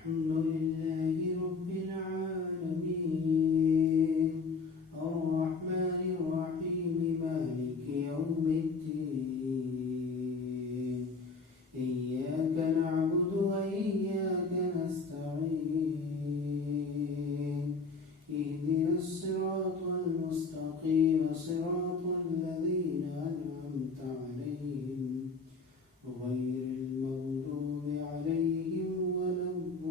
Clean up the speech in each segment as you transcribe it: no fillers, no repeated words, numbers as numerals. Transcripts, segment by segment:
الحمد لله رب العالمين الرحمن الرحيم مالك يوم الدين إياك نعبد وإياك نستعين اهدنا الصراط المستقيم صراط الذين أنعمت عليهم غير المغضوب عليهم ولا الضالين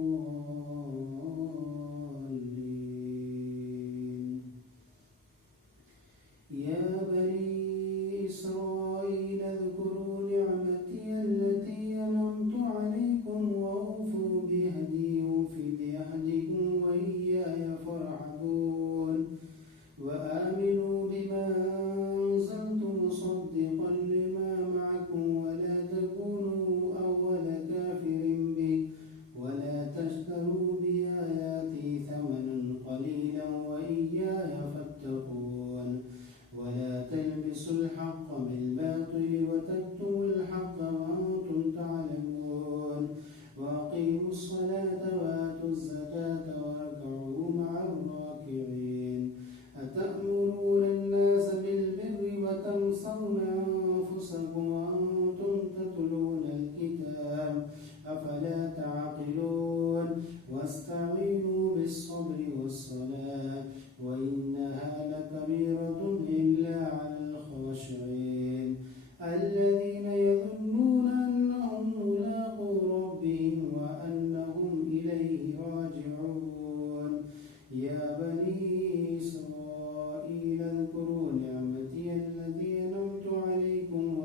يا بني إسرائيل اذكروا نعمتي التي أنعمت عليكم وأوفوا بعهدي أوف بعهدكم وإياي فارهبون وآمنوا بما أنزلت مصدقا لما معكم ولا تكونوا أول كافر به ولا تشتروا بآياتي ثمنا قليلا وإياي فاتقون ولا تلبسوا الحق بالباطل وتكتموا الحق وأنتم تعلمون وأقيموا الصلاة وآتوا الزكاة واركعوا مع الراكعين أتأمرون الناس بالبر وتنسون أنفسكم وأنتم تتلون الكتاب أفلا تعقلون واستعينوا بالصبر والصلاة وإنها لكبيرة إلا على الخاشعين الذين يظنون أنهم ملاقو ربهم وأنهم إليه راجعون يا بني إسرائيل اذكروا نعمتي التي أنعمت عليكم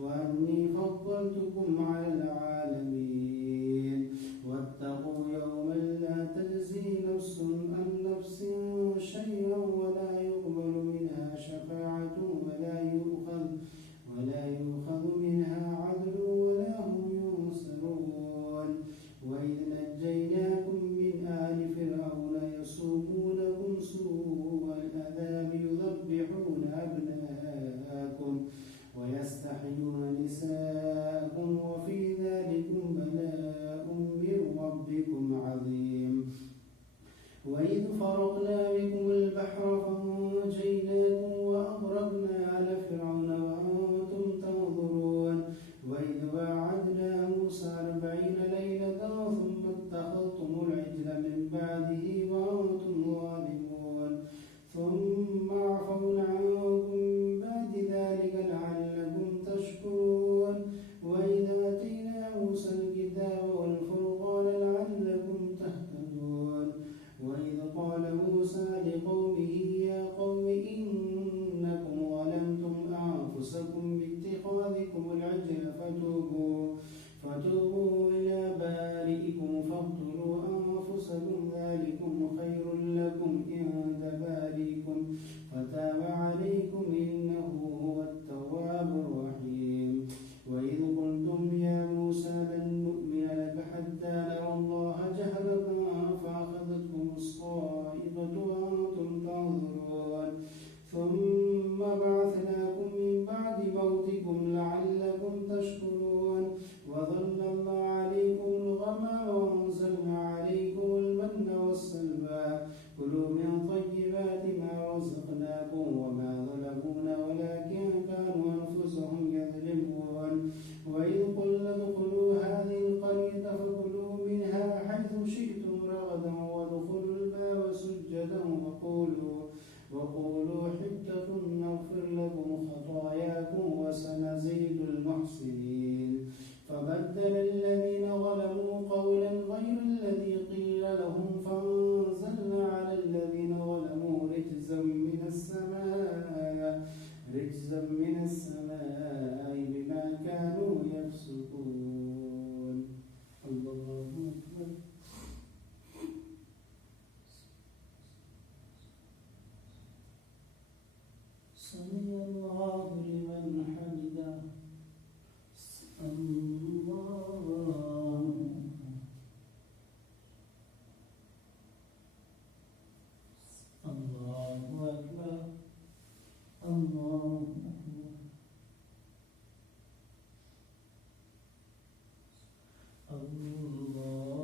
وأني فضلتكم على العالمين واتقوا يوما لا تجزي نفس عن نفس شيئا ولا يقبل منها شفاعة ولا يؤخذ منها عدل ولا هم ينصرون وإذ نجيناكم من آل فرعون يسومونكم سوء العذاب يذبحون أبناءكم ويستحيون نساءكم وفي ذلكم بلاء من ربكم عظيم وإذ فرقنا بكم البحر فأنجيناكم وأغرقنا على فرعون وأنتم تنظرون وإذ واعدنا موسى 40 ليلة ثم اتخذتم العجل من بعده وأنتم ظالمون ثم عفونا عنكم من بعد ذلك لعلكم تشكرون وإذ آتينا موسى الكتاب والفرقان لعلكم تهتدون وإذ قال موسى لقومه يا قوم إنكم ظلمتم أنفسكم باتخاذكم العجل فتوبوا إلى بارئكم فاقتلوا أنفسكم ذلكم خير لكم عند بارئكم فتاب عليكم إنه هو التواب الرحيم وإذ قلتم يا موسى لن نؤمن لك حتى نرى الله جهرة فأخذتكم الصاعقة وأنتم تنظرون ثم بعثناكم من بعد موتكم لعلكم تشكرون وظللنا عليكم الغمام وأنزلنا عليكم المن والسلوى كلوا من طيبات ما رزقناكم وما ظلمونا ولكن كانوا أنفسهم يظلمون وإذ قلنا ادخلوا هذه القرية فكلوا منها حيث شئتم رغدا وادخلوا الباب سجدا وقولوا حتة نغفر لكم خطاياكم وسنزيد المحسنين فبدل الذين ظلموا قولا غير الذي قيل لهم فأنزلنا على الذين ظلموا رجزا من السماء بما كانوا يفسقون الله أكبر سمع الله لمن حمده الله أكبر الله أكبر الله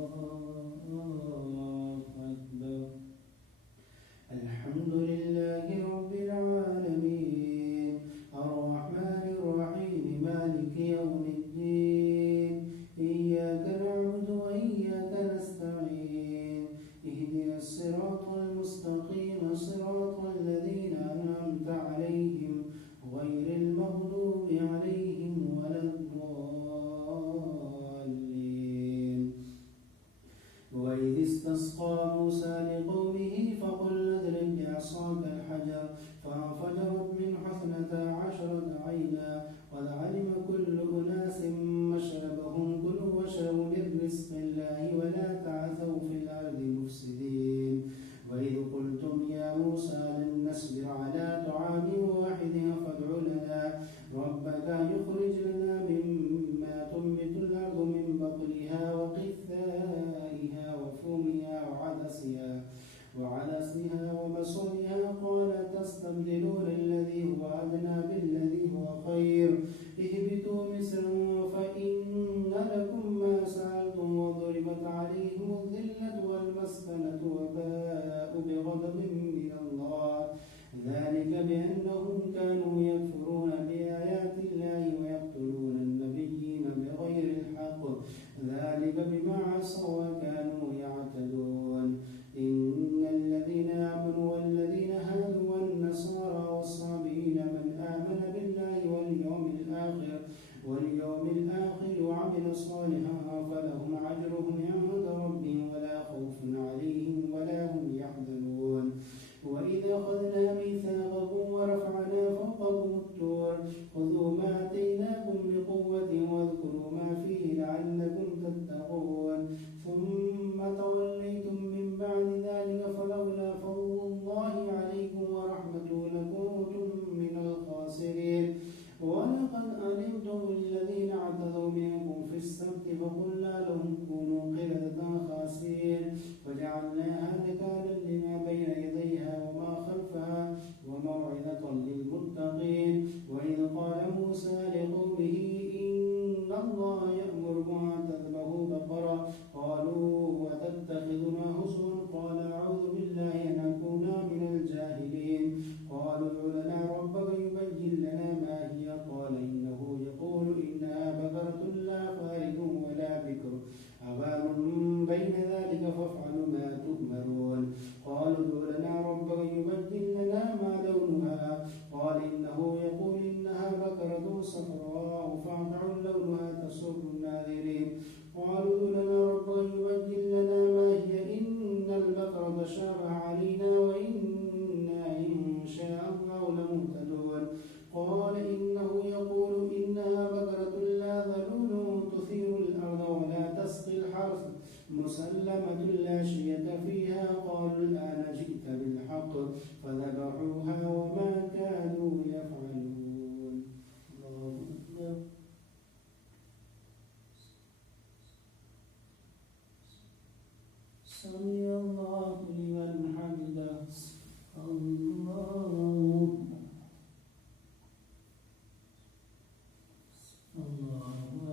برزق الله ولا تعثوا في الأرض مفسدين وإذ قلتم يا موسى لن نصبر على طعام واحد فادع لنا ربك يخرج لنا مما تنبت الأرض من بقلها وقثائها وفومها وعدسها وبصلها قال تستبدلون الذي هو أدنى بالذي هو خير اهبطوا مصرا فإن لكم ما سألتم وضربت عليهم الذلة والمسكنة وباءوا بغضب من الله ذلك بأنهم كانوا يكفرون بآيات الله ويقتلون النبيين بغير الحق ذلك بما عصوا وكانوا يعتدون إن الذين آمنوا والذين هادوا والنصارى والصابئين من آمن بالله واليوم الآخر وعمل صالحا فلهم أجرهم عند ربهم ولا خوف عليهم ولا هم يحزنون وإذا أخذنا ميثاقكم ورفعنا فوقكم الطور خذوا ما آتيناكم بقوة واذكروا ما فيه لعلكم تتقون ثم توليتم من بعد ذلك فلولا فضل الله عليكم ورحمته لكنتم من الخاسرين ولقد علمتم الذين اعتدوا منكم في السبت فقلنا لهم كونوا قردة خاسئين فجعلناها نكالا لما بين يديها وما خلفها وموعظة للمتقين وإذ قال موسى لقومه إن الله يأمركم أن تذبحوا بقرة قالوا وتتخذنا هزوا قال أعوذ بالله أن أكون من الجاهلين قالوا ادع لنا ربك يبين لنا ما هي قال إنه يقول إنها بقرة لا فارغ ولا بكر عوان بين ذلك فافعلوا ما تؤمرون قالوا ادع لنا ربك يبين لنا ما لونها قال إنه يقول إنها بقرة صفراء فاقع لونها تسر الناظرين قالوا ادع لنا ربك يبين لنا ما هي إن البقرة شابه علينا وإنا إن شاء الله لمهتدون قال إنه يقول إنها بقرة لا ذلول تثير الأرض ولا تسقي الحرث مسلمة لا شية فيها قالوا الآن جئت بالحق فذبحوها وما كانوا يفعلون الله أكبر سمع الله لمن حمده الله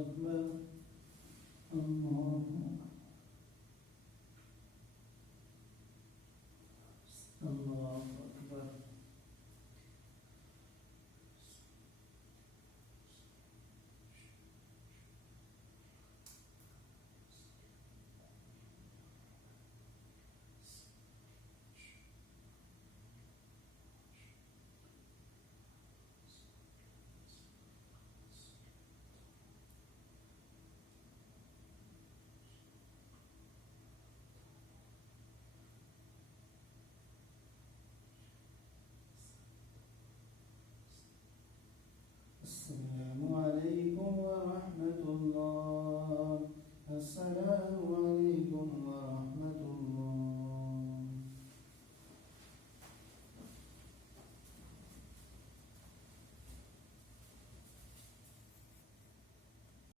أكبر الله أكبر السلام